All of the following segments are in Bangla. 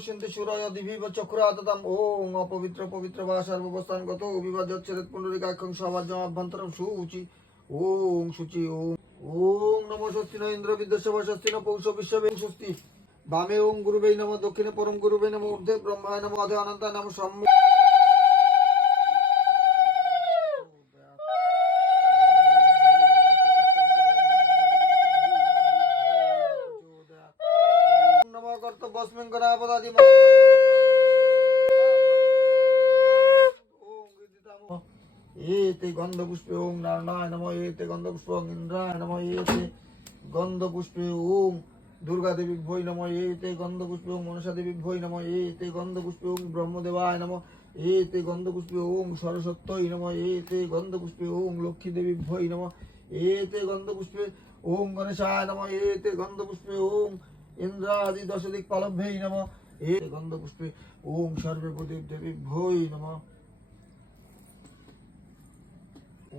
পশ্যন্তে সুরায় দিভিব চক্রাততাম ওং অপবিত্র পবিত্র বা সর্ববস্থানগত বিভাজ্যচ্ছেদ পুণ্ডরিকাক্ষং সমাজ্যমাভ্যন্তরম সুচি ওং শুচি ওং ওং নমো স্বস্তি ন ইন্দ্র বিদ্যস্য স্বস্তি ন পৌষ বিশ্ববে স্বস্তি বামে ওং গুরুবে নমঃ দক্ষিণে পরম গুরুবে নমঃ ঊর্ধ্বে ব্রহ্মায় নমঃ অধে অনন্তায় নমঃ সম্য নমঃ কর্তব্যস্মিং গণাপদাদি एते गन्धपुष्पे ओं नारायणाय नमः एते गन्धपुष्पे ओं इन्द्राय नमः एते गन्धपुष्पे ओं दुर्गा देवी भोई नमः एते गन्धपुष्पे ओं मनसा देवी भोई नमः एते गन्धपुष्पे ओं ब्रह्मदेवाय नमः एते गन्धपुष्पे ओं सरस्वत्यै नमः एते गन्धपुष्पे ओं लक्ष्मी देवी भोई नमः एते गन्धपुष्पे ओं गणेशाय नमः एते गन्धपुष्पे ओं इन्द्रादि दशदिक्पालभ्यै नमः एते गन्धपुष्पे ओं सर्वभूति देवी भोई नमः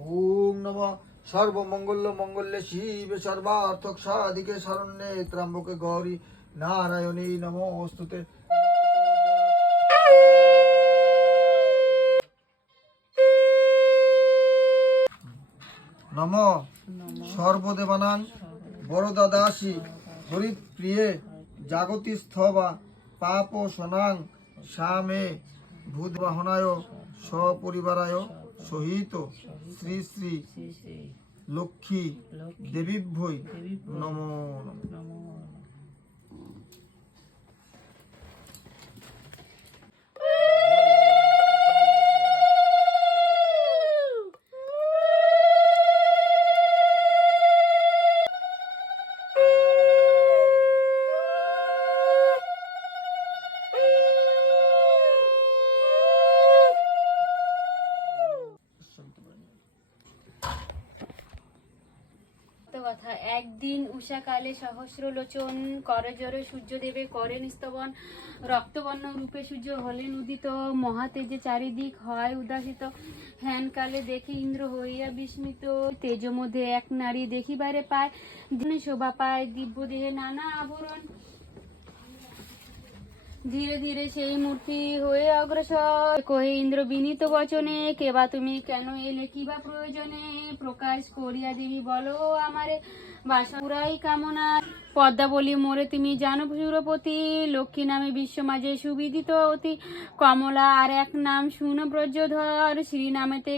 ओम नमः सर्वमंगल मंगल्य शिव सर्वार्थ साधिके शरण्ये त्र्यंबके गौरी नारायणी नमोस्तुते नमो सर्वदेवानां वरदादासि हरिप्रिये जागति স্থবা पाप शनां शामे भूतवाहनाय सपरिवाराय सहित श्री श्री लक्ष्मी देवी भोई नमो नमः। কথা একদিন উষাকালে সহস্রলোচন করজোরে সূর্যদেবে করেন স্তবন রক্তবর্ণ রূপে সূর্য হলেন উদিত মহাতেজে চারিদিক হয় উদাসিত হেনকালে দেখে ইন্দ্র হইয়া বিস্মিত তেজ মধ্যে এক নারী দেখিবারে পায় শোভা পায় দিব্য দেহে নানা আভরণ ধীরে ধীরে সেই মূর্তি হয়ে অগ্রসর কহে ইন্দ্র বিনীত বচনে কেবা তুমি কেন এলে কিবা প্রয়োজনে প্রকাশ করিয়া দেবী বলো আমারে বাসা পুরাই কামনা পদ্মা বলি মোরে তুমি জানো সুরপতি লক্ষ্মী নামে বিশ্ব মাঝে সুবিদিত অতি কমলা আর এক নাম শুন ব্রজধর শ্রী নামেতে